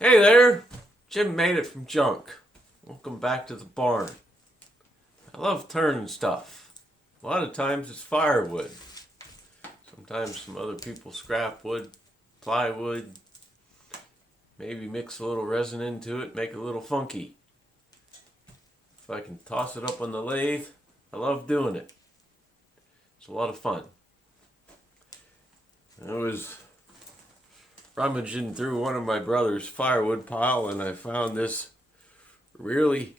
Hey there, Jim made it from junk. Welcome back to the barn. I love turning stuff. A lot of times it's firewood. Sometimes some other people's scrap wood, plywood. Maybe mix a little resin into it, make it a little funky. If I can toss it up on the lathe, I love doing it. It's a lot of fun. I was rummaging through one of my brother's firewood pile and I found this really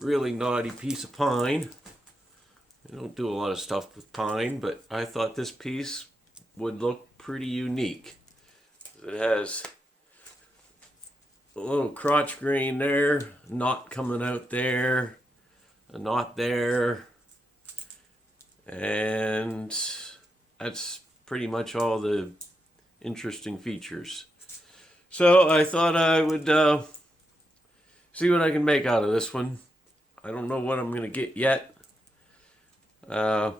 naughty piece of pine. I don't do a lot of stuff with pine, but I thought this piece would look pretty unique. It has a little crotch grain there, a knot coming out there, a knot there, and that's pretty much all the interesting features. So I thought I would see what I can make out of this one. I don't know what I'm going to get yet. Someone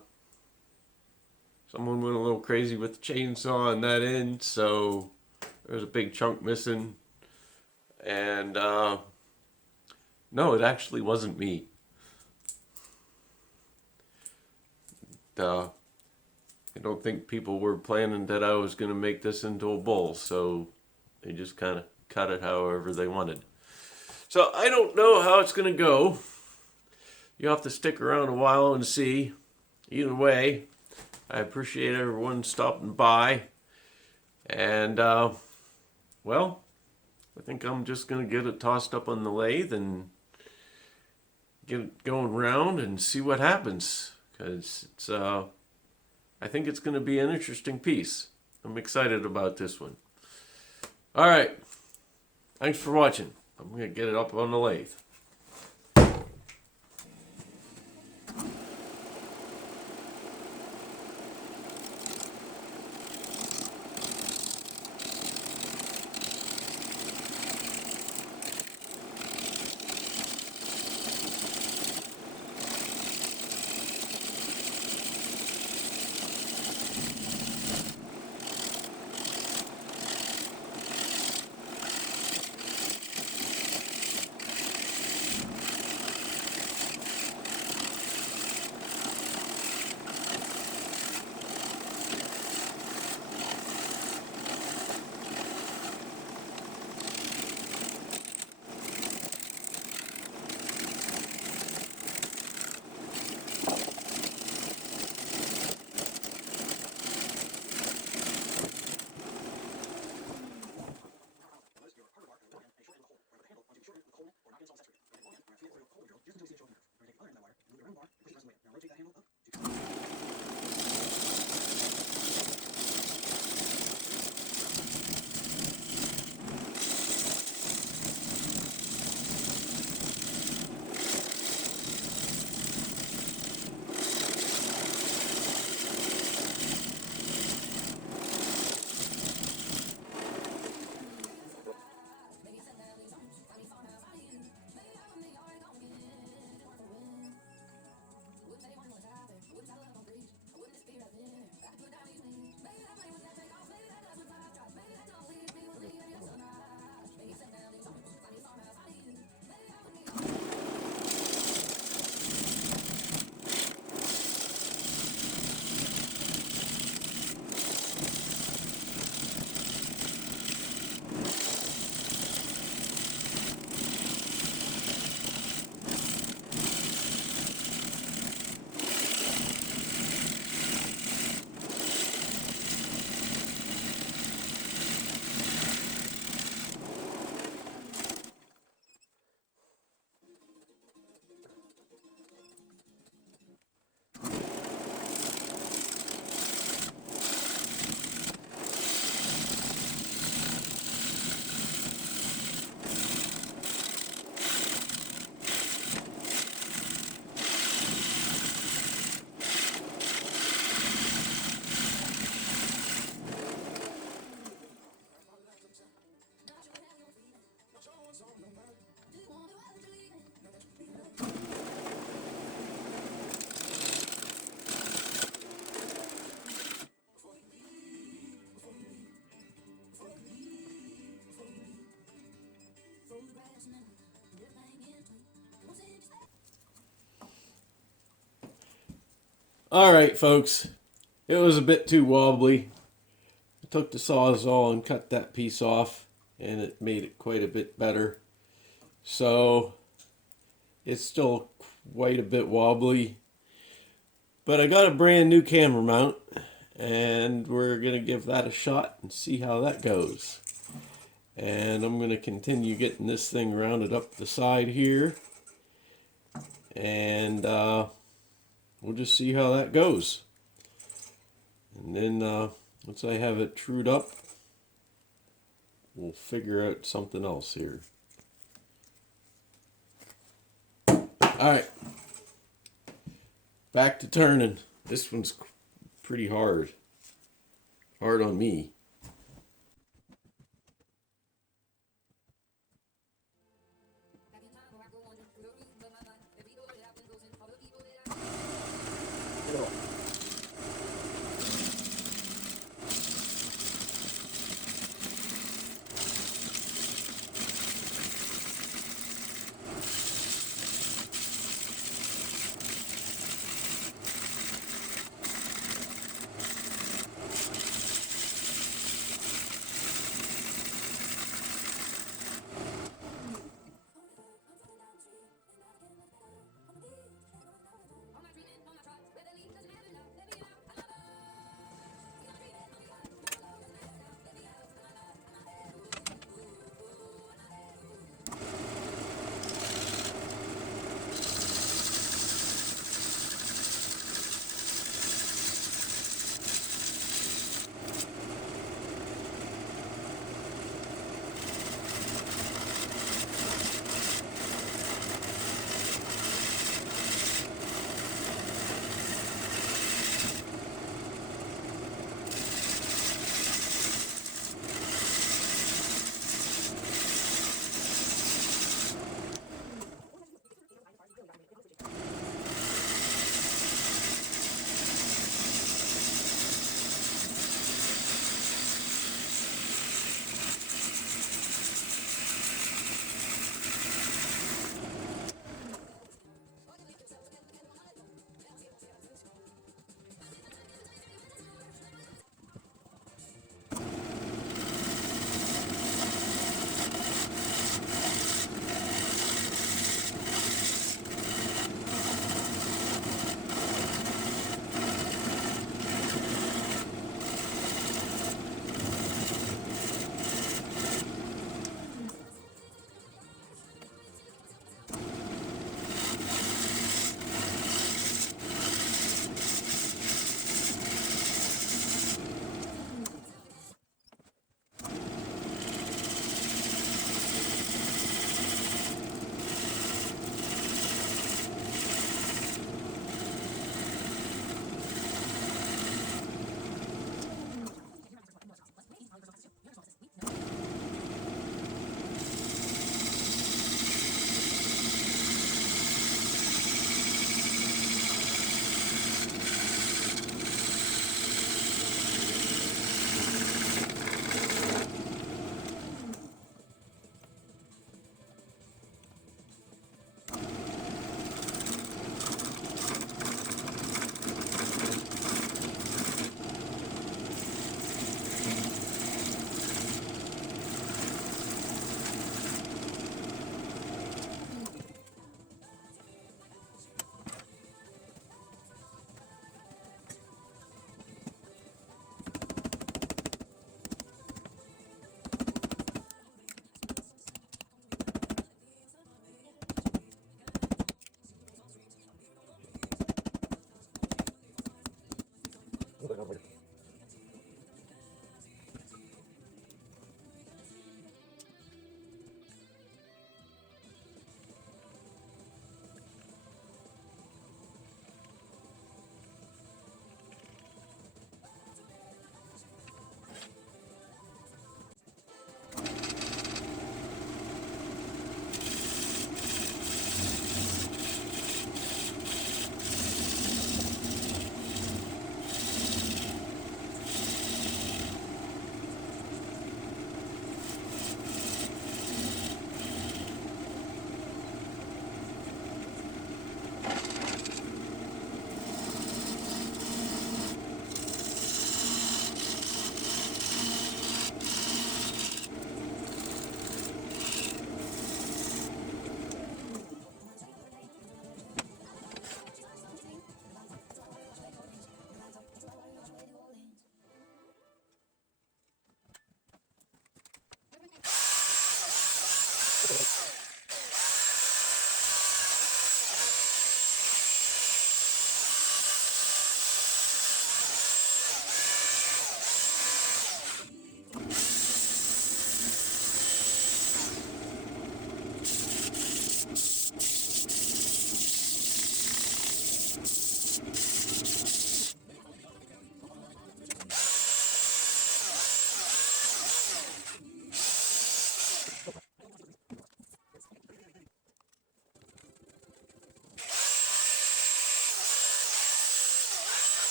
went a little crazy with the chainsaw on that end, so there's a big chunk missing. And no, it actually wasn't me. I don't think people were planning that I was going to make this into a bowl, so they just kind of cut it however they wanted. So I don't know how it's going to go. You'll have to stick around a while and see. Either way, I appreciate everyone stopping by. And, well, I think I'm just going to get it tossed up on the lathe and get it going around and see what happens. Because it's, I think it's going to be an interesting piece. I'm excited about this one. All right. Thanks for watching. I'm going to get it up on the lathe. Alright, folks. It was a bit too wobbly. I took the Sawzall and cut that piece off, and it made it quite a bit better. So, it's still quite a bit wobbly. But I got a brand new camera mount, and we're going to give that a shot and see how that goes. And I'm going to continue getting this thing rounded up the side here. And we'll just see how that goes. And then once I have it trued up, we'll figure out something else here. Alright, back to turning. This one's pretty hard. Hard on me.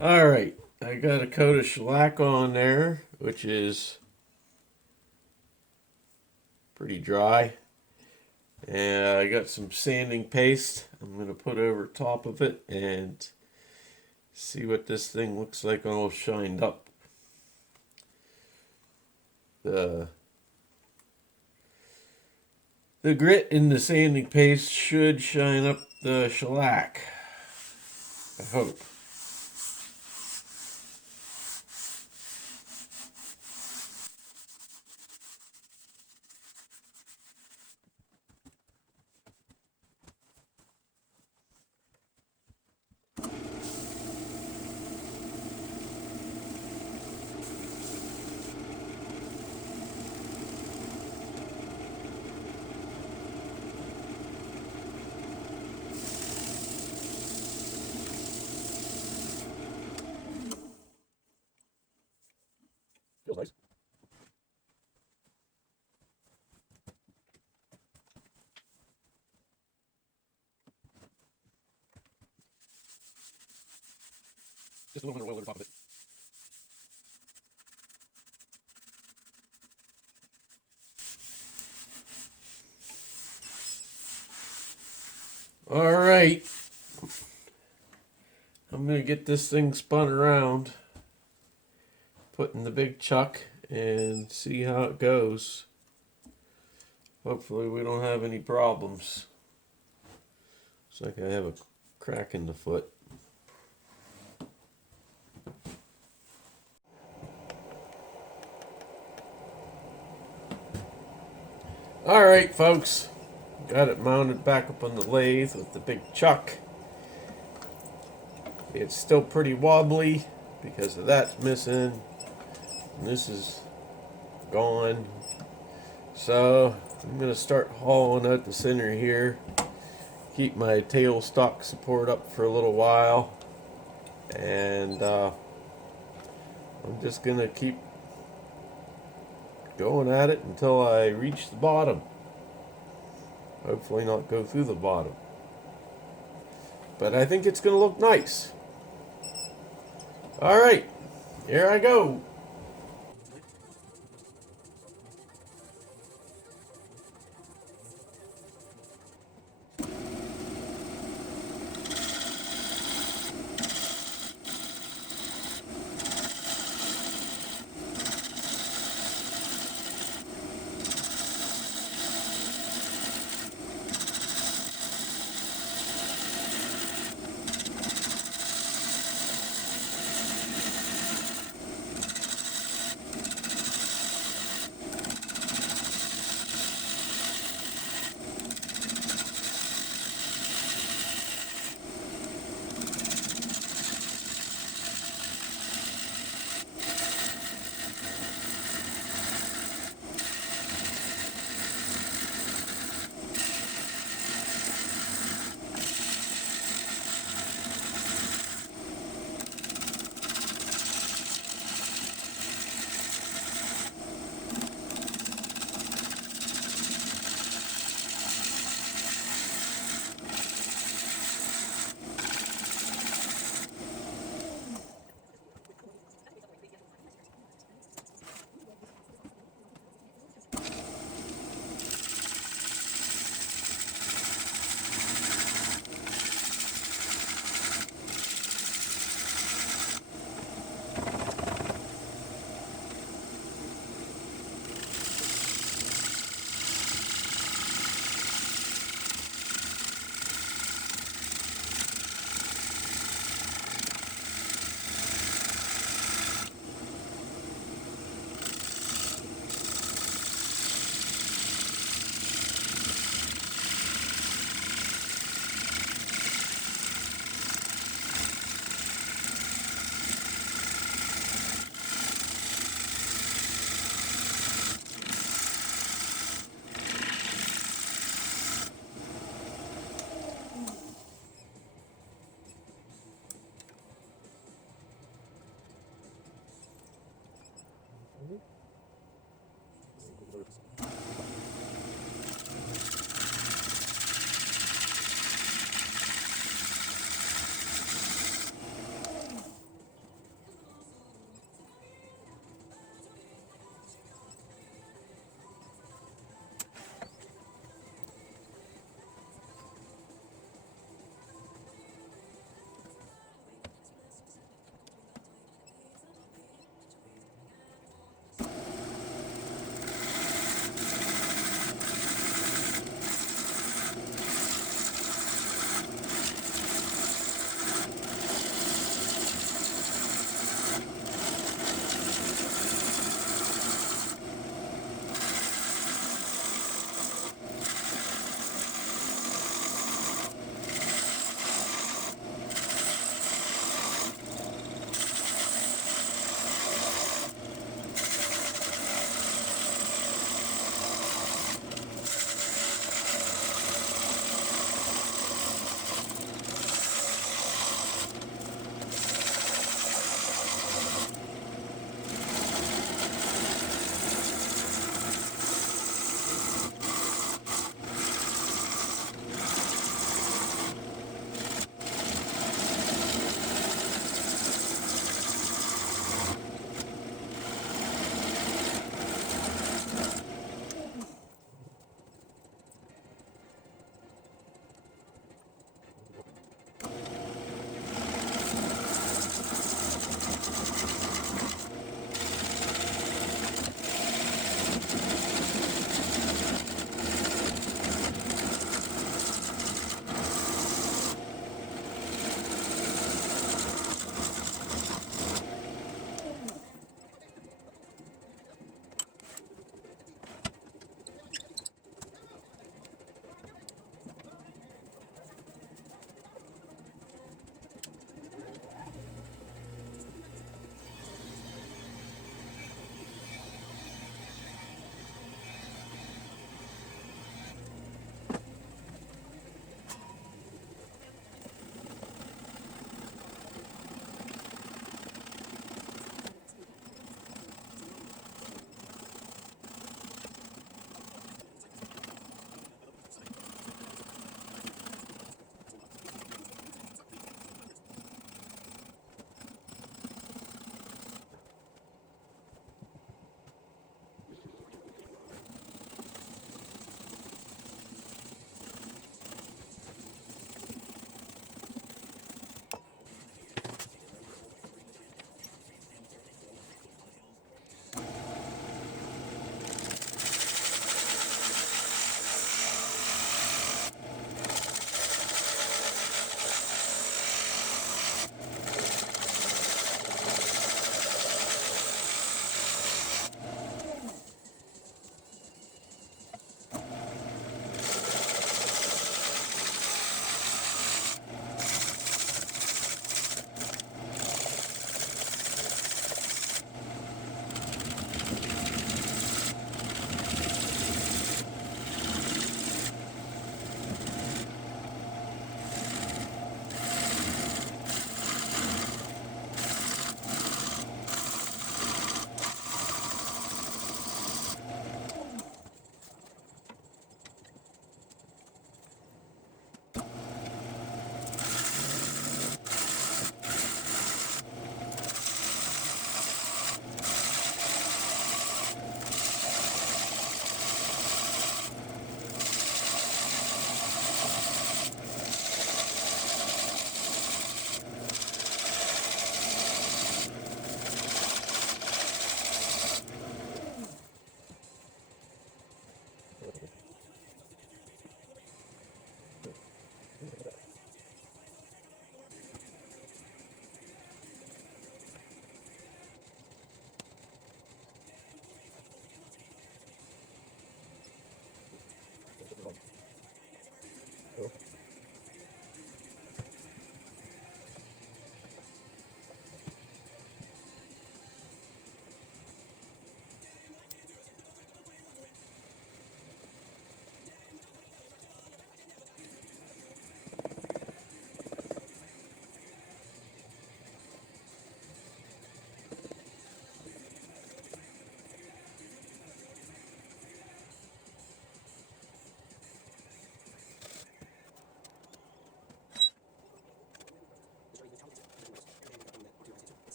All right, I got a coat of shellac on there, which is pretty dry. And I got some sanding paste I'm going to put over top of it and see what this thing looks like all shined up. The grit in the sanding paste should shine up the shellac, I hope. Feels nice. Just a little bit of oil over top of it. All right. I'm going to get this thing spun around, put in the big chuck, and see how it goes. Hopefully we don't have any problems. Looks like I have a crack in the foot. All right, folks. Got it mounted back up on the lathe with the big chuck. It's still pretty wobbly because of that's missing. And this is gone. So I'm going to start hauling out the center here. Keep my tailstock support up for a little while. And I'm just going to keep going at it until I reach the bottom. Hopefully not go through the bottom. But I think it's going to look nice. All right, here I go.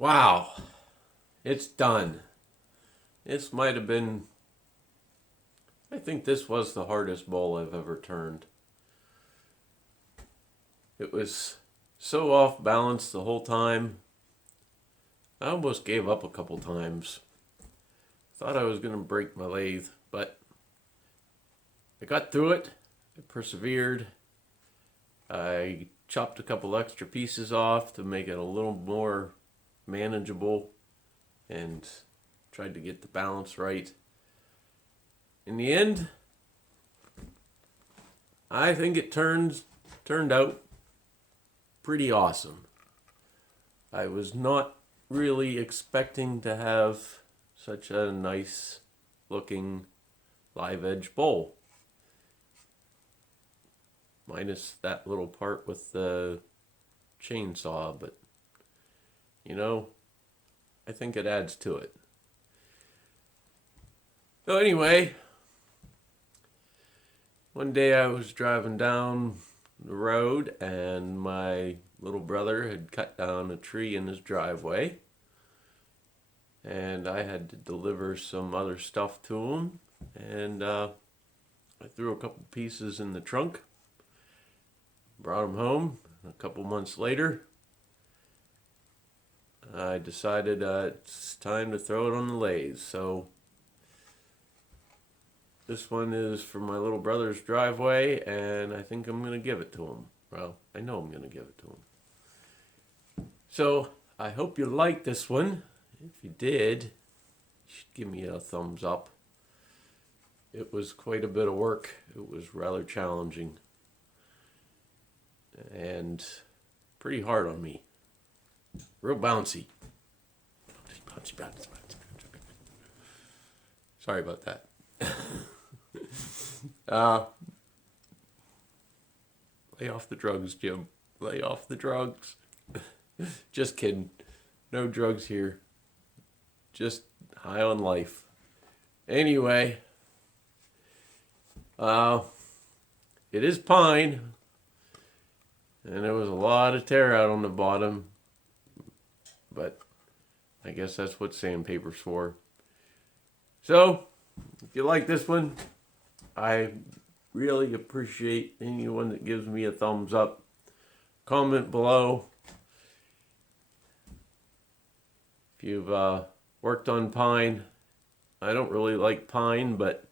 Wow, it's done. This might have been, I think this was the hardest bowl I've ever turned. It was so off balance the whole time. I almost gave up a couple times. Thought I was going to break my lathe, but I got through it. I persevered. I chopped a couple extra pieces off to make it a little more manageable and tried to get the balance right. In the end, I think it turned out pretty awesome. I was not really expecting to have such a nice looking live edge bowl. minus that little part with the chainsaw, but you know, I think it adds to it. So anyway, one day I was driving down the road and my little brother had cut down a tree in his driveway, and I had to deliver some other stuff to him, and I threw a couple pieces in the trunk, brought them home. A couple months later, I decided it's time to throw it on the lathe. So this one is for my little brother's driveway, and I think I'm going to give it to him. Well, I know I'm going to give it to him. So I hope you liked this one. If you did, you should give me a thumbs up. It was quite a bit of work. It was rather challenging and pretty hard on me. Real bouncy. Bouncy. Sorry about that. Lay off the drugs, Jim. Lay off the drugs. Just kidding. No drugs here. Just high on life. Anyway, it is pine, and there was a lot of tear out on the bottom, but I guess that's what sandpaper's for. So, if you like this one, I really appreciate anyone that gives me a thumbs up. Comment below. If you've worked on pine, I don't really like pine, but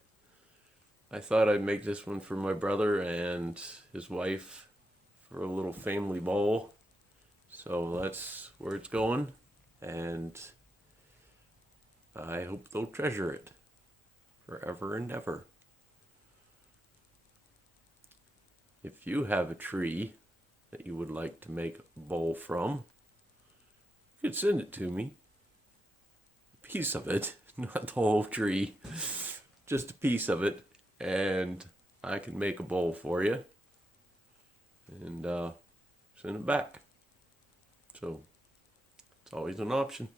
I thought I'd make this one for my brother and his wife for a little family bowl. So that's where it's going, and I hope they'll treasure it forever and ever. If you have a tree that you would like to make a bowl from, you could send it to me. A piece of it, not the whole tree, just a piece of it, and I can make a bowl for you and send it back. So it's always an option.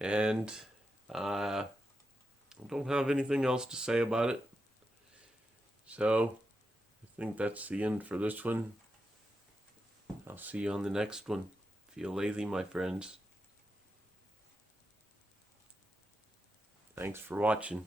And I don't have anything else to say about it. So I think that's the end for this one. I'll see you on the next one. Feel lazy, my friends. Thanks for watching.